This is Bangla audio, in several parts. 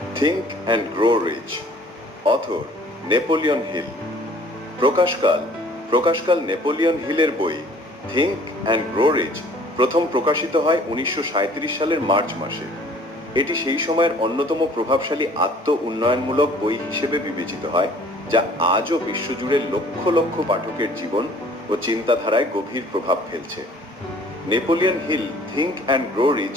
Think and grow rich author Napoleon Hill প্রকাশকাল প্রকাশকাল নেপোলিয়ন হিলের বই থিঙ্ক অ্যান্ড গ্রো রিচ প্রথম প্রকাশিত হয় উনিশশো সালের মার্চ মাসে। এটি সেই সময়ের অন্যতম প্রভাবশালী আত্ম উন্নয়নমূলক বই হিসেবে বিবেচিত হয়, যা আজও বিশ্বজুড়ে লক্ষ লক্ষ পাঠকের জীবন ও চিন্তাধারায় গভীর প্রভাব ফেলছে। Napoleon Hill think and grow rich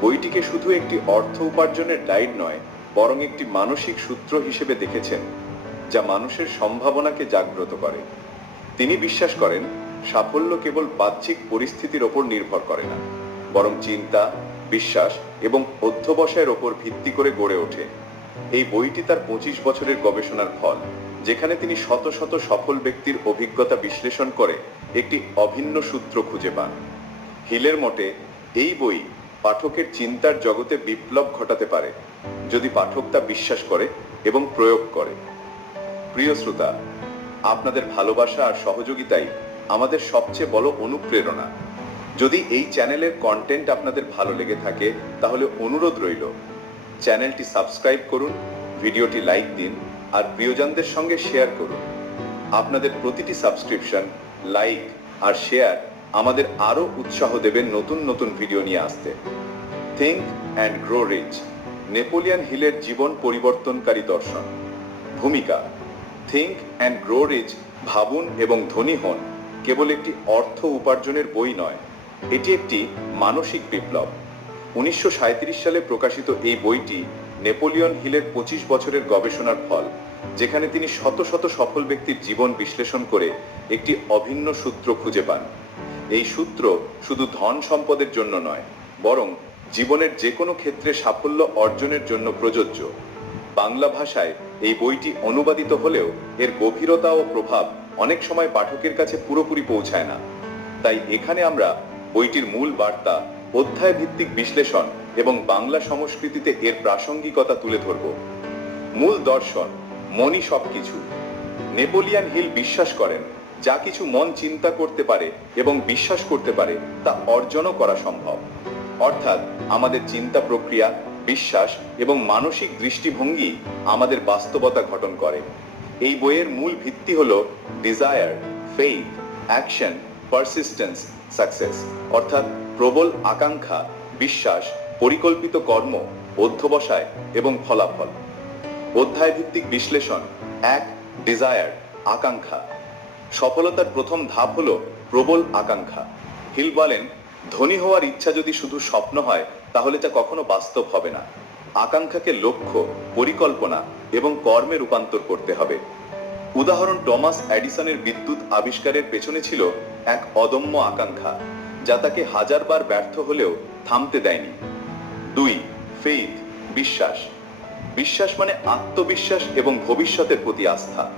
বইটিকে শুধু একটি অর্থ উপার্জনের গাইড নয় বরং একটি মানসিক সূত্র হিসেবে দেখেছেন, যা মানুষের সম্ভাবনাকে জাগ্রত করে। তিনি বিশ্বাস করেন, সাফল্য কেবল বাহ্যিক পরিস্থিতির ওপর নির্ভর করে না, বরং চিন্তা, বিশ্বাস এবং অধ্যবসায়ের ওপর ভিত্তি করে গড়ে ওঠে। এই বইটি তার পঁচিশ বছরের গবেষণার ফল, যেখানে তিনি শত শত সফল ব্যক্তির অভিজ্ঞতা বিশ্লেষণ করে একটি অভিন্ন সূত্র খুঁজে পান। হিলের মতে, এই বই পাঠকের চিন্তার জগতে বিপ্লব ঘটাতে পারে। যদি পাঠক তা বিশ্বাস করে এবং প্রয়োগ করে। প্রিয় শ্রোতা, আপনাদের ভালোবাসা আর সহযোগিতাই আমাদের সবচেয়ে বড় অনুপ্রেরণা। যদি এই চ্যানেলের কন্টেন্ট আপনাদের ভালো লেগে থাকে, তাহলে অনুরোধ রইল, চ্যানেলটি সাবস্ক্রাইব করুন, ভিডিওটি লাইক দিন, আর প্রিয়জনদের সঙ্গে শেয়ার করুন। আপনাদের প্রতিটি সাবস্ক্রিপশন লাইক আর শেয়ার আমাদের আরও উৎসাহ দেবে নতুন নতুন ভিডিও নিয়ে আসতে। Think and grow rich Napoleon হিলের জীবন পরিবর্তনকারী দর্শন। ভূমিকা, থিঙ্ক অ্যান্ড গ্রো রিচ, ভাবুন এবং ধনী হন, কেবল একটি অর্থ উপার্জনের বই নয়, এটি একটি মানসিক বিপ্লব। উনিশশো সাঁইত্রিশ সালে প্রকাশিত এই বইটি নেপোলিয়ন হিলের পঁচিশ বছরের গবেষণার ফল, যেখানে তিনি শত শত সফল ব্যক্তির জীবন বিশ্লেষণ করে একটি অভিন্ন সূত্র খুঁজে পান। এই সূত্র শুধু ধন সম্পদের জন্য নয়, বরং জীবনের যে কোনো ক্ষেত্রে সাফল্য অর্জনের জন্য প্রযোজ্য। বাংলা ভাষায় এই বইটি অনুবাদিত হলেও এর গভীরতা ও প্রভাব অনেক সময় পাঠকের কাছে পুরোপুরি পৌঁছায় না। তাই এখানে আমরা বইটির মূল বার্তা অধ্যায় ভিত্তিক বিশ্লেষণ এবং বাংলা সংস্কৃতিতে এর প্রাসঙ্গিকতা তুলে ধরব। মূল দর্শন মনই সবকিছু। নেপোলিয়ান হিল বিশ্বাস করেন, যা কিছু মন চিন্তা করতে পারে এবং বিশ্বাস করতে পারে, তা অর্জনও করা সম্ভব। অর্থাৎ আমাদের চিন্তা প্রক্রিয়া, বিশ্বাস এবং মানসিক দৃষ্টিভঙ্গি আমাদের বাস্তবতা গঠন করে। এই বইয়ের মূল ভিত্তি হল desire faith action persistence success অর্থাৎ প্রবল আকাঙ্ক্ষা, বিশ্বাস, পরিকল্পিত কর্ম, অধ্যবসায় এবং ফলাফল। অধ্যায় ভিত্তিক বিশ্লেষণ, এক ডিজায়ার আকাঙ্ক্ষা। সফলতার প্রথম ধাপ হল প্রবল আকাঙ্ক্ষা। হিল বলেন ধনী হওয়ার ইচ্ছা যদি শুধু স্বপ্ন হয়, তাহলে তা কখনো বাস্তব হবে না। আকাঙ্ক্ষাকে লক্ষ্য, পরিকল্পনা এবং কর্মে রূপান্তর করতে হবে। উদাহরণ টমাস অ্যাডিসনের বিদ্যুৎ আবিষ্কারের পেছনে ছিল এক অদম্য আকাঙ্ক্ষা, যা তাকে হাজারবার ব্যর্থ হলেও থামতে দেয়নি। দুই ফেইথ বিশ্বাস। বিশ্বাস মানে আত্মবিশ্বাস এবং ভবিষ্যতের প্রতি আস্থা।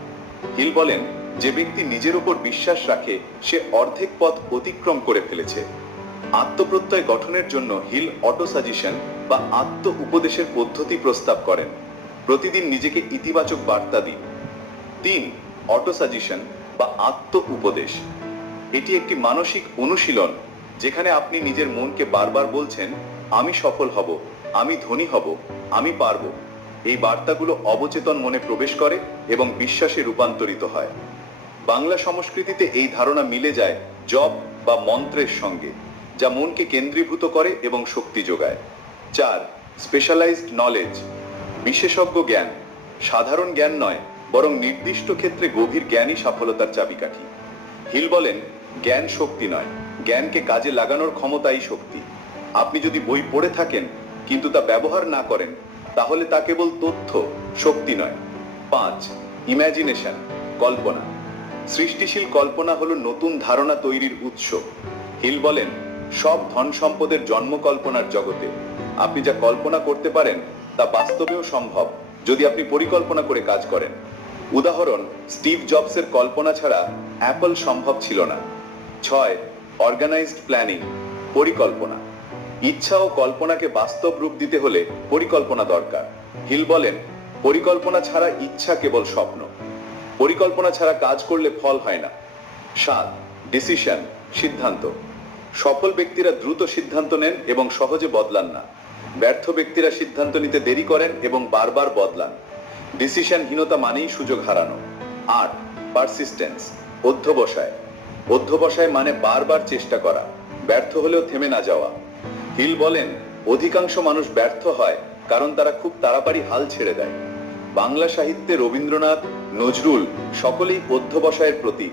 হিল বলেন, যে ব্যক্তি নিজের উপর বিশ্বাস রাখে, সে অর্ধেক পথ অতিক্রম করে ফেলেছে। আত্মপ্রত্যয় গঠনের জন্য হিল অটো সাজেশন বা আত্ম উপদেশের পদ্ধতি প্রস্তাব করেন। প্রতিদিন নিজেকে ইতিবাচক বার্তা দিন। তিন, অটো সাজেশন বা আত্ম উপদেশ। এটি একটি মানসিক অনুশীলন যেখানে আপনি নিজের মনকে বারবার বলছেন, আমি সফল হব, আমি ধনী হব, আমি পারব। এই বার্তাগুলো অবচেতন মনে প্রবেশ করে এবং বিশ্বাসে রূপান্তরিত হয়। বাংলা সংস্কৃতিতে এই ধারণা মিলে যায় জব বা মন্ত্রের সঙ্গে। যা মনকে কেন্দ্রীভূত করে এবং শক্তি যোগায়। চার স্পেশালাইজড নলেজ বিশেষজ্ঞ জ্ঞান। সাধারণ জ্ঞান নয়, বরং নির্দিষ্ট ক্ষেত্রে গভীর জ্ঞানই সফলতার চাবিকাঠি। হিল বলেন, জ্ঞান শক্তি নয়, জ্ঞানকে কাজে লাগানোর ক্ষমতাই শক্তি। আপনি যদি বই পড়ে থাকেন, কিন্তু তা ব্যবহার না করেন, তাহলে তা কেবল তথ্য, শক্তি নয়। পাঁচ ইম্যাজিনেশন কল্পনা। সৃষ্টিশীল কল্পনা হলো নতুন ধারণা তৈরির উৎস। হিল বলেন সব ধন সম্পদের জন্ম কল্পনার জগতে। আপনি যা কল্পনা করতে পারেন, তা বাস্তবেও সম্ভব, যদি আপনি পরিকল্পনা করে কাজ করেন। উদাহরণ, স্টিভ জবসের কল্পনা ছাড়া অ্যাপল সম্ভব ছিল না। ছয়, অর্গানাইজড প্ল্যানিং, পরিকল্পনা। ইচ্ছা ও কল্পনাকে বাস্তব রূপ দিতে হলে পরিকল্পনা দরকার। হিল বলেন, পরিকল্পনা ছাড়া ইচ্ছা কেবল স্বপ্ন। পরিকল্পনা ছাড়া কাজ করলে ফল হয় না। সাত, ডিসিশন, সিদ্ধান্ত। সফল ব্যক্তিরা দ্রুত সিদ্ধান্ত নেন এবং সহজে বদলান না। ব্যর্থ ব্যক্তিরা সিদ্ধান্ত নিতে দেরি করেন এবং বারবার বদলান। ডিসিশনহীনতা মানেই সুযোগ হারানো। আট পারসিস্টেন্স অধ্যবসায়। অধ্যবসায় মানে বারবার চেষ্টা করা, ব্যর্থ হলেও থেমে না যাওয়া। হিল বলেন, অধিকাংশ মানুষ ব্যর্থ হয় কারণ তারা খুব তাড়াতাড়ি হাল ছেড়ে দেয়। বাংলা সাহিত্যে রবীন্দ্রনাথ, নজরুল সকলেই অধ্যবসায়ের প্রতীক।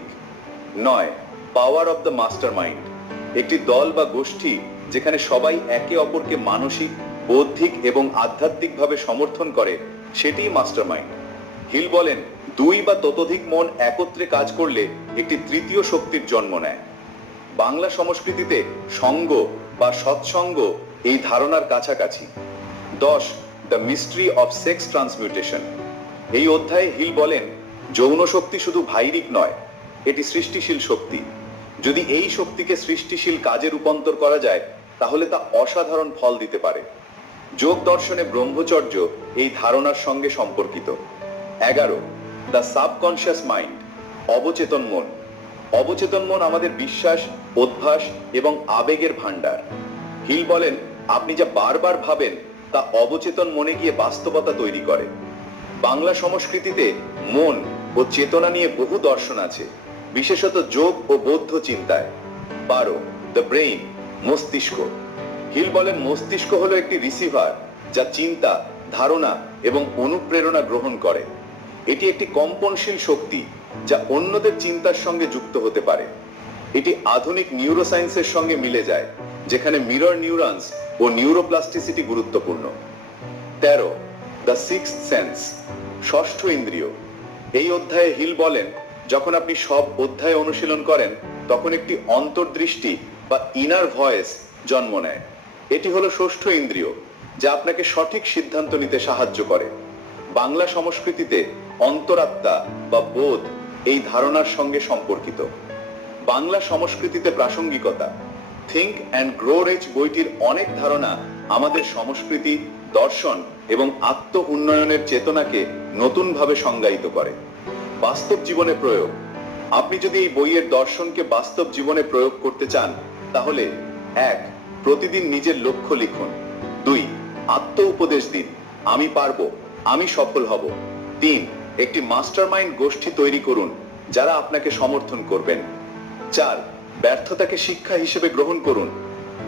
নয় power of the master mind একটি দল বা গোষ্ঠী যেখানে সবাই একে অপরকে মানসিক, বৌদ্ধিক এবং আধ্যাত্মিকভাবে সমর্থন করে, সেটিই মাস্টার মাইন্ড হিল বলেন, দুই বা ততোধিক মন একত্রে কাজ করলে একটি তৃতীয় শক্তির জন্ম নেয়। বাংলা সংস্কৃতিতে সঙ্গ বা সৎসঙ্গ এই ধারণার কাছাকাছি। দশ, the mystery of sex transmutation. এই অধ্যায়ে হিল বলেন যৌন শক্তি শুধু ভাইরিক নয়, এটি সৃষ্টিশীল শক্তি। যদি এই শক্তিকে সৃষ্টিশীল কাজে রূপান্তর করা যায়, তাহলে তা অসাধারণ ফল দিতে পারে। যোগ দর্শনে ব্রহ্মচর্য এই ধারণার সঙ্গে সম্পর্কিত। এগারো, দ্য সাবকনশিয়াস মাইন্ড, অবচেতন মন। অবচেতন মন আমাদের বিশ্বাস, অভ্যাস এবং আবেগের ভাণ্ডার। হিল বলেন, আপনি যা বারবার ভাবেন, তা অবচেতন মনে গিয়ে বাস্তবতা তৈরি করে। বাংলা সংস্কৃতিতে মন ও চেতনা নিয়ে বহু দর্শন আছে। বিশেষত যোগ ও বৌদ্ধ চিন্তায়। বারো দ্য ব্রেইন মস্তিষ্ক। হিল বলেন মস্তিষ্ক হলো একটি রিসিভার যা চিন্তা, ধারণা এবং অনুপ্রেরণা গ্রহণ করে। এটি একটি কম্পনশীল শক্তি যা অন্যদের চিন্তার সঙ্গে যুক্ত হতে পারে। এটি আধুনিক নিউরোসায়েন্সের সঙ্গে মিলে যায়, যেখানে মিরর নিউরনস ও নিউরোপ্লাস্টিসিটি গুরুত্বপূর্ণ। তেরো দ্য সিক্স সেন্স ষষ্ঠ ইন্দ্রিয়। এই অধ্যায়ে হিল বলেন যখন আপনি সব অধ্যায় অনুশীলন করেন, তখন একটি অন্তর্দৃষ্টি বা ইনার ভয়েস জন্ম নেয়। এটি হলো ষষ্ঠ ইন্দ্রিয়, যা আপনাকে সঠিক সিদ্ধান্ত নিতে সাহায্য করে। বাংলা সংস্কৃতিতে অন্তরাত্মা বা বোধ এই ধারণার সঙ্গে সম্পর্কিত। বাংলা সংস্কৃতিতে প্রাসঙ্গিকতা থিঙ্ক অ্যান্ড গ্রো রেচ বইটির অনেক ধারণা আমাদের সংস্কৃতি, দর্শন এবং আত্ম উন্নয়নের চেতনাকে নতুনভাবে সংজ্ঞায়িত করে। বাস্তব জীবনে প্রয়োগ। আপনি যদি এই বইয়ের দর্শনকে বাস্তব জীবনে প্রয়োগ করতে চান, তাহলে এক, প্রতিদিন নিজের লক্ষ্য লিখুন। দুই আত্ম উপদেশ দিন। আমি পারব, আমি সফল হব। তিন, একটি মাস্টারমাইন্ড গোষ্ঠী তৈরি করুন, যারা আপনাকে সমর্থন করবেন। চার, ব্যর্থতাকে শিক্ষা হিসেবে গ্রহণ করুন।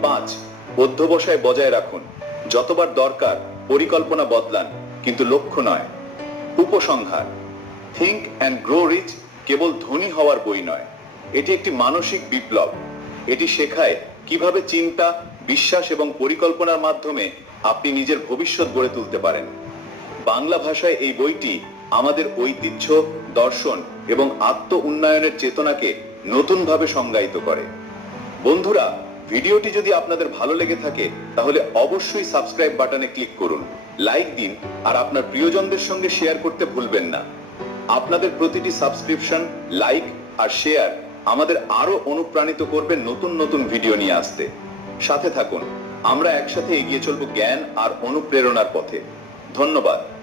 পাঁচ, অধ্যবসায় বজায় রাখুন। যতবার দরকার, পরিকল্পনা বদলান, কিন্তু লক্ষ্য নয়। উপসংহার। থিঙ্ক অ্যান্ড গ্রো রিচ কেবল ধনী হওয়ার বই নয়। এটি একটি মানসিক বিপ্লব। এটি শেখায় কীভাবে চিন্তা, বিশ্বাস এবং পরিকল্পনার মাধ্যমে আপনি নিজের ভবিষ্যৎ গড়ে তুলতে পারেন। বাংলা ভাষায় এই বইটি আমাদের ঐতিহ্য, দর্শন এবং আত্ম উন্নয়নের চেতনাকে নতুনভাবে সংজ্ঞায়িত করে। বন্ধুরা, ভিডিওটি যদি আপনাদের ভালো লেগে থাকে, তাহলে অবশ্যই সাবস্ক্রাইব বাটনে ক্লিক করুন, লাইক দিন, আর আপনার প্রিয়জনদের সঙ্গে শেয়ার করতে ভুলবেন না। আপনাদের প্রতিটি সাবস্ক্রিপশন লাইক আর শেয়ার আমাদের আরও অনুপ্রাণিত করবে নতুন নতুন ভিডিও নিয়ে আসতে। সাথে থাকুন, আমরা একসাথে এগিয়ে চলব জ্ঞান আর অনুপ্রেরণার পথে। ধন্যবাদ।